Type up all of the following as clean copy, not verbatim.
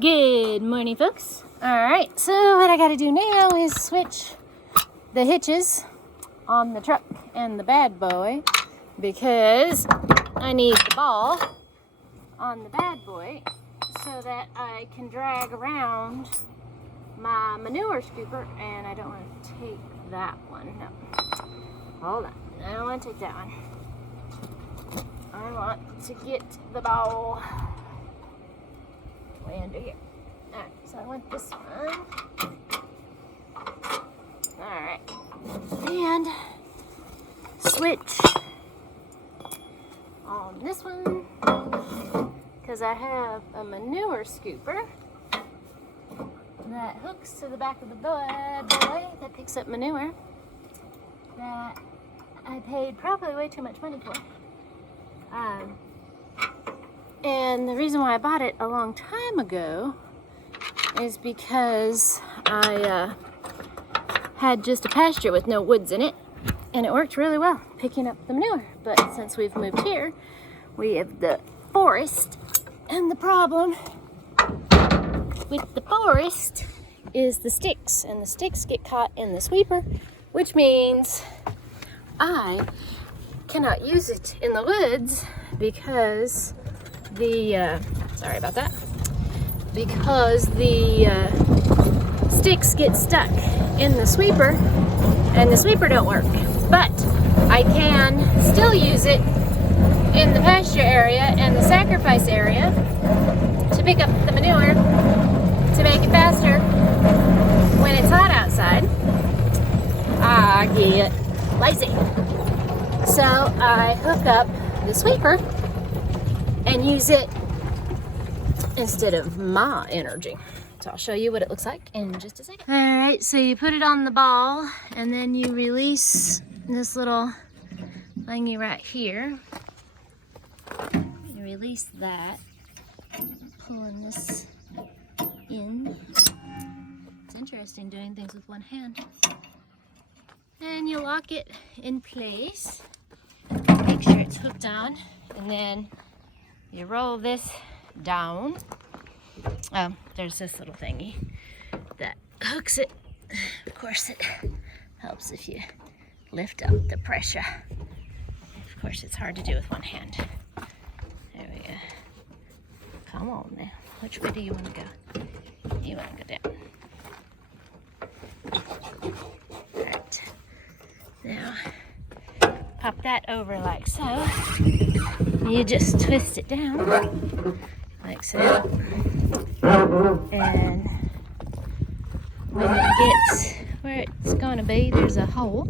Good morning, folks. Alright, so what I gotta do now is switch the hitches on the truck and the bad boy because I need the ball on the bad boy so that I can drag around my manure scooper, and I don't want to take that one. No. Hold on. I don't want to take that one. I want to get the ball way under here. Alright, so I want this one. Alright. And switch on this one because I have a manure scooper that hooks to the back of the boy that picks up manure that I paid probably way too much money for. And the reason why I bought it a long time ago is because I had just a pasture with no woods in it, and it worked really well picking up the manure. But since we've moved here, we have the forest, and the problem with the forest is the sticks, and the sticks get caught in the sweeper, which means I cannot use it in the woods because the sorry about that, because the sticks get stuck in the sweeper and the sweeper don't work. But I can still use it in the pasture area and the sacrifice area to pick up the manure to make it faster when it's hot outside. I get lazy. So I hook up the sweeper and use it instead of my energy. So I'll show you what it looks like in just a second. All right, so you put it on the ball and then you release this little thingy right here. You release that, pulling this in. It's interesting doing things with one hand. And you lock it in place. Make sure it's hooked on, and then you roll this down. There's this little thingy that hooks it. Of course, it helps if you lift up the pressure. Of course, it's hard to do with one hand. There we go. Come on now. Which way do you want to go? You want to go down. Alright. Now, pop that over like so. You just twist it down like so. And when it gets where it's going to be, there's a hole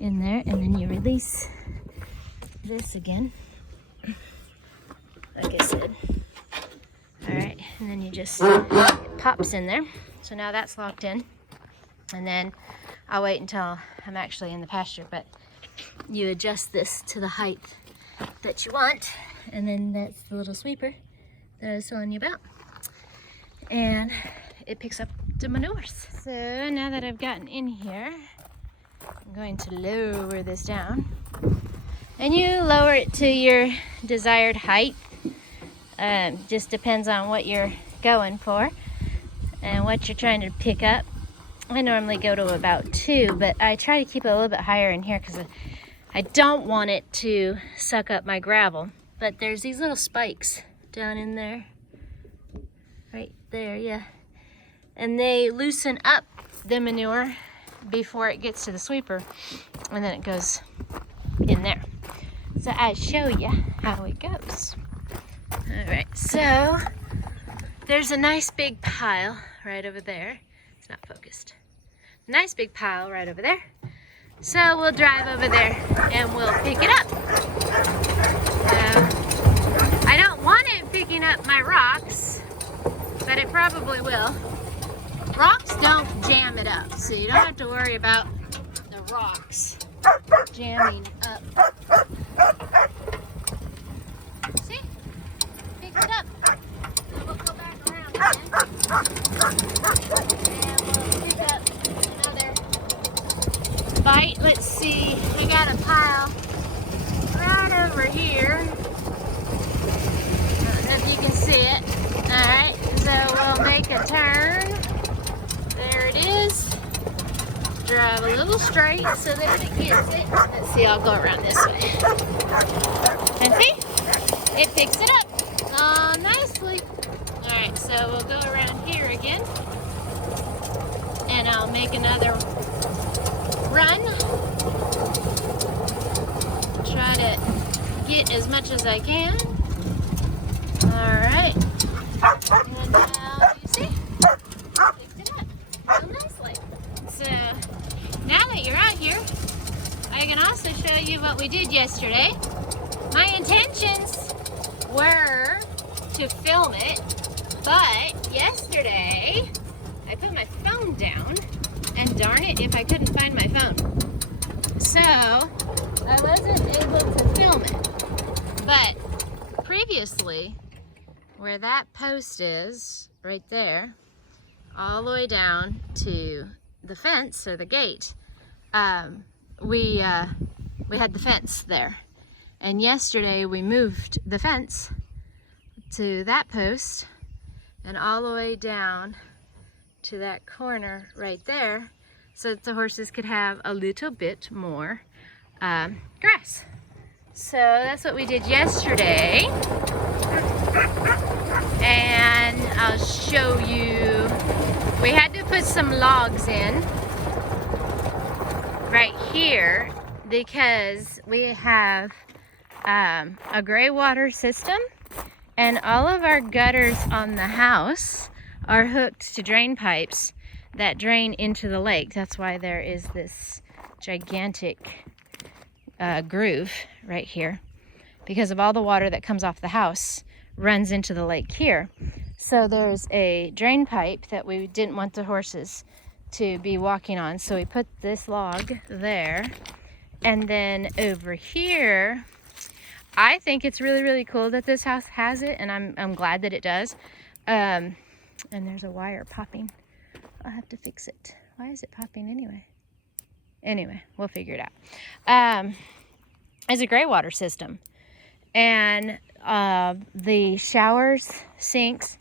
in there, and then you release this again, like I said. Alright, and then you just, it pops in there. So now that's locked in. And then I'll wait until I'm actually in the pasture, but you adjust this to the height that you want, and then that's the little sweeper that I was telling you about, and it picks up the manures. So now that I've gotten in here, I'm going to lower this down, and you lower it to your desired height. Just depends on what you're going for and what you're trying to pick up. I normally go to about 2, but I try to keep it a little bit higher in here because I don't want it to suck up my gravel. But there's these little spikes down in there. Right there, yeah. And they loosen up the manure before it gets to the sweeper, and then it goes in there. So I'll show you how it goes. Alright, so there's a nice big pile right over there. It's not focused. Nice big pile right over there. So we'll drive over there and we'll pick it up. I don't want it picking up my rocks, but it probably will. Rocks don't jam it up, so you don't have to worry about the rocks jamming up. See? Picked it up. So we'll go back around again. And we'll pick up another bite. Let's see. We got a pile right over here. I don't know if you can see it. Alright, so we'll drive a little straight so that it gets it. Let's see, I'll go around this way. And see? It picks it up nicely. Alright, so we'll go around here again. And I'll make another run. Try to get as much as I can. Alright. And now, you see? Picked it up real nicely. So, now that you're out here, I can also show you what we did yesterday. My intentions were to film it, but yesterday I put my phone down, and darn it if I couldn't find my phone. So, I wasn't able to film it. But previously, where that post is, right there, all the way down to the fence or the gate, we had the fence there. And yesterday we moved the fence to that post and all the way down to that corner right there so that the horses could have a little bit more grass. So that's what we did yesterday. And I'll show you, we had to put some logs in right here because we have a gray water system, and all of our gutters on the house are hooked to drain pipes that drain into the lake. That's why there is this gigantic groove right here, because of all the water that comes off the house runs into the lake here. So there's a drain pipe that we didn't want the horses to be walking on, so we put this log there. And then over here, I think it's really, really cool that this house has it, and I'm glad that it does. And there's a wire popping. I'll have to fix it. Why is it popping anyway? Anyway, we'll figure it out. It's a gray water system. And the showers, sinks,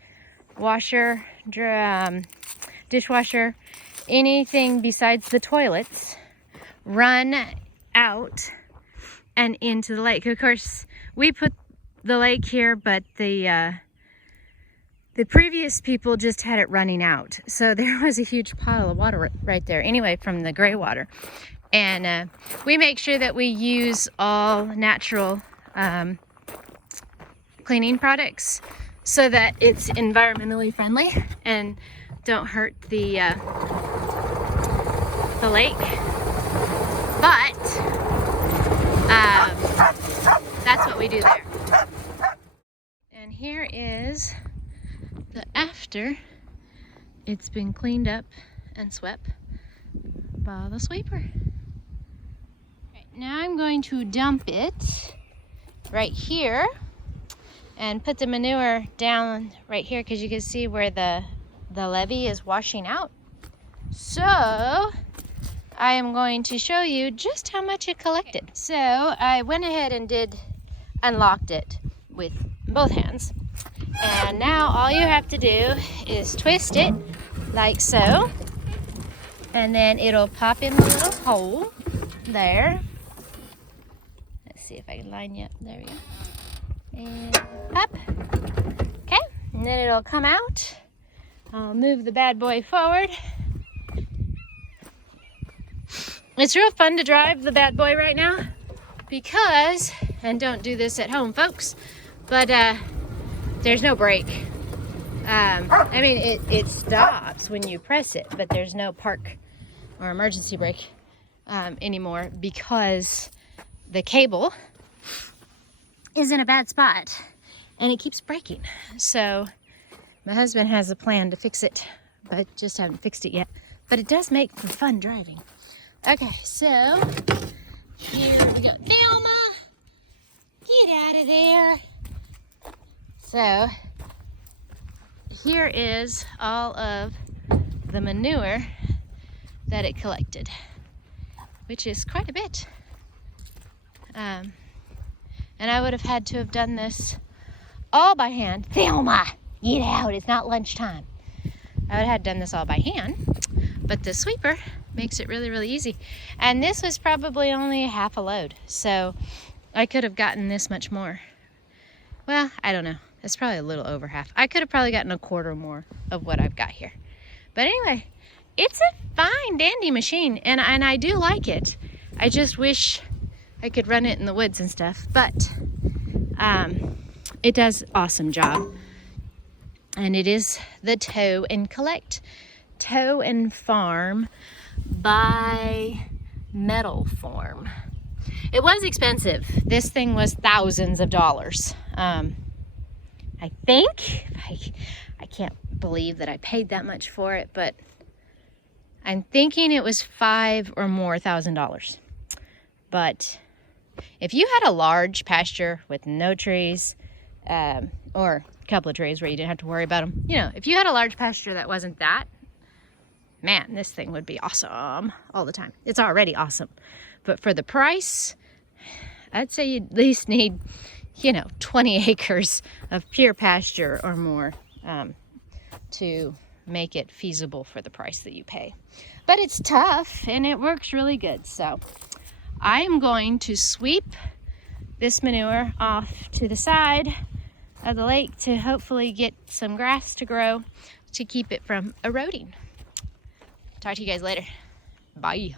washer, dishwasher, anything besides the toilets run out and into the lake. Of course, we put the lake here, but the previous people just had it running out. So there was a huge pile of water right there anyway from the gray water. And we make sure that we use all natural cleaning products so that it's environmentally friendly and don't hurt the lake. But that's what we do there. And here is the after it's been cleaned up and swept by the sweeper. Right, now I'm going to dump it right here and put the manure down right here, because you can see where the levee is washing out. So I am going to show you just how much it collected. So I went ahead and unlocked it with both hands. And now all you have to do is twist it like so. And then it'll pop in the little hole there. Let's see if I can line you up. There we go. And up. Okay, and then it'll come out. I'll move the bad boy forward. It's real fun to drive the bad boy right now because, and don't do this at home, folks, but there's no brake. I mean, it stops when you press it, but there's no park or emergency brake anymore because the cable is in a bad spot and it keeps breaking. So my husband has a plan to fix it, but just haven't fixed it yet. But it does make for fun driving. Okay, so here we go. Thelma, get out of there. So here is all of the manure that it collected, which is quite a bit. And I would have had to have done this all by hand. Thelma, get out, it's not lunchtime. I would have had done this all by hand, But the sweeper makes it really, really easy. And this was probably only half a load, so I could have gotten this much more. Well, I don't know. It's probably a little over half. I could have probably gotten a quarter more of what I've got here. But anyway, it's a fine, dandy machine, and I do like it. I just wish I could run it in the woods and stuff, but it does awesome job. And it is the Tow and Collect, Tow and Farm by Metal Form. It was expensive. This thing was thousands of dollars. I think, I can't believe that I paid that much for it, but I'm thinking it was $5,000 or more. But if you had a large pasture with no trees, or a couple of trees where you didn't have to worry about them, you know, if you had a large pasture that wasn't that, man, this thing would be awesome all the time. It's already awesome. But for the price, I'd say you at least need, you know, 20 acres of pure pasture or more to make it feasible for the price that you pay. But it's tough and it works really good. So I am going to sweep this manure off to the side of the lake to hopefully get some grass to grow to keep it from eroding. Talk to you guys later. Bye.